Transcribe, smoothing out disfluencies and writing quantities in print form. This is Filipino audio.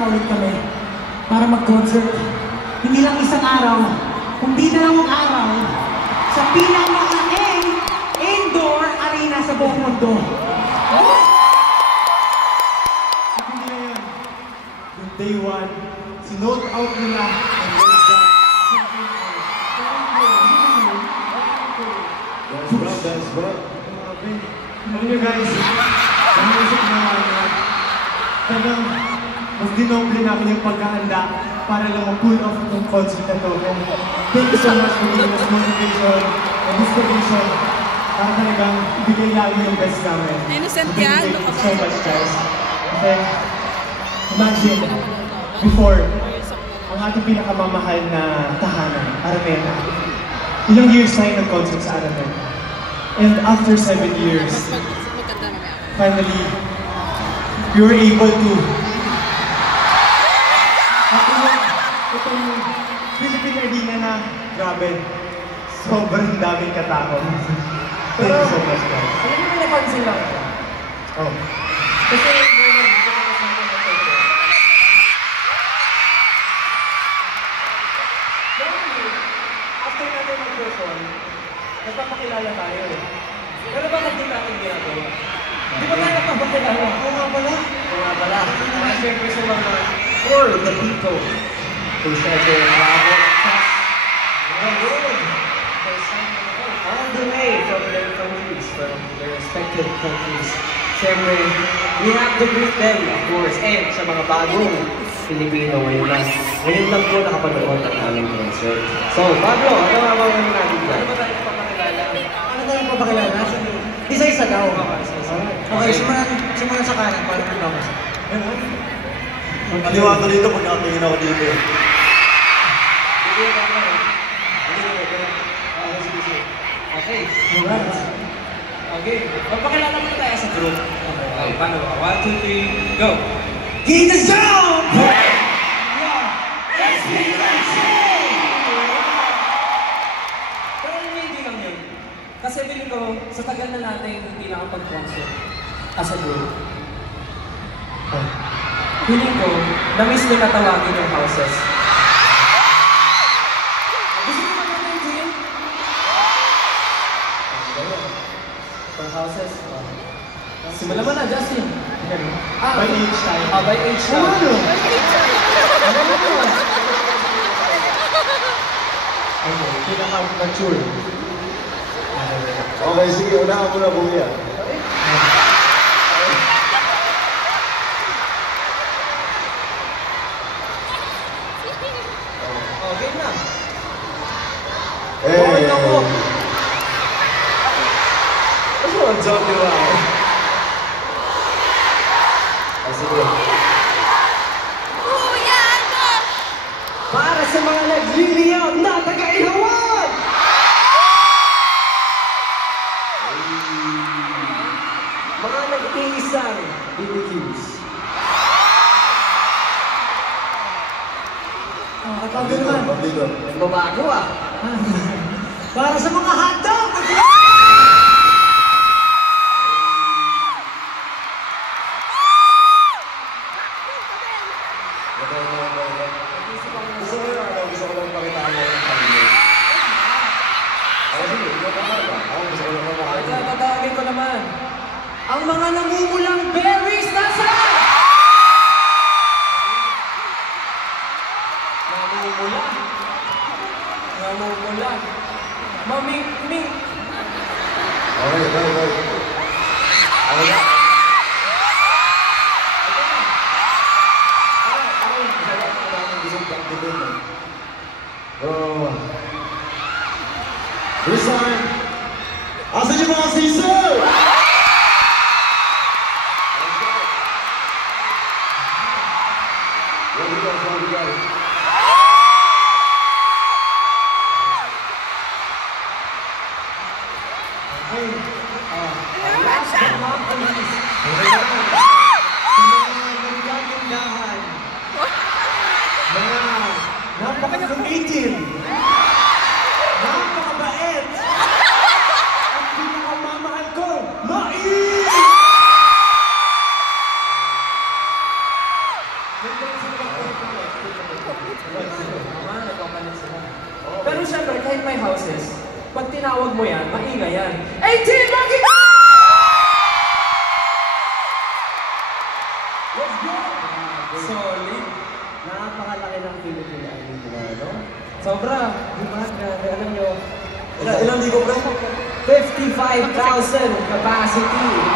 magsama ulit kami para mag-concert. Hindi lang isang araw, kundi dalawang araw sa pinakamalaking indoor arena sa buong mundo. At hindi na yun. Yung day one, sinold out nila ang World Cup. That's bro. Alam nyo guys, ang music naman talagang mas dinoble namin yung paghahanda para lang ma-pull off itong concert na to. And thank you so much for giving us motivation and inspiration para talagang ibigay lalo yung best namin. Innocent yan. Thank you so much guys. Okay, imagine, before, ang ating pinakamamahal na tahanan, Araneta. Ilang years tayo nag-concert sa Araneta. And after 7 years, finally, we were able to itong Philippine Arena na, grabe, sobrang daming katao. Thank you so much, guys. Alam mo, may napansin lang. Oh. Kasi, after natin mag-perform, nagpapakilala tayo eh. Pero bakit di natin ginagawa? Di ba tayo nagpapakilala? Oo nga pala. Oo nga pala. Siyempre sa mga for the people who said their travel across the world. All the way from their countries, from their respective countries. Siyempre, we have to greet them, of course. And sa mga bagong Pilipino ngayon lang po nakapanood ang aming concert. So, Pablo, ano nga ba natin dyan? Ano ba tayo papakilala? Ano tayo papakilala? Isa-isa daw. Okay, simulan sa kanan para mag-bawas. Maniwala dito pag nakatingin ako dito. Okay. Okay. Papakilala mo tayo sa group. Okay, paano ba? 1, 2, 3, go! Get the jump! Pero hindi lang yun. Kasi feeling ko, sa tagal na natin hindi nakapag-concert as a group. Feeling ko, na-miss ko natawagin yung houses. Gusto mo ba natin, Jim? Pang houses? Simulan mo na, Justin. By age time. By age time. Okay, pinaka-mature. Okay, sige, unahan mo na bumiya. Okay na. Okay na po. Ano ang job nila? Sige. Para sa mga nagliliyaw na taga-Ihawan! Mga nag-iisang BBQs. Pag-dito. Nagbabago ah. Para sa mga hotdog! Gusto ko lang pakitaan mo yung pamilya. Sige, gusto ko lang pakitaan. Tatawagin ko naman. Ang mga namumulang berries nasaan? Namumula. Namumula. Maming-ming. Okay. Ano na? This time, asan yung mga sister? Last but not the least. Napaka-creative! Napakabait! At pinakamamahal ko, mais! In My Houses, pag tinawag mo yan, maingay yan. 18 Monkey! Let's go! Solid. Napakalaki ng Philippine Idol nila, no? Sobra. Diba? Grabe, alam nyo. Ilang libo, bro? 55,000 capacity.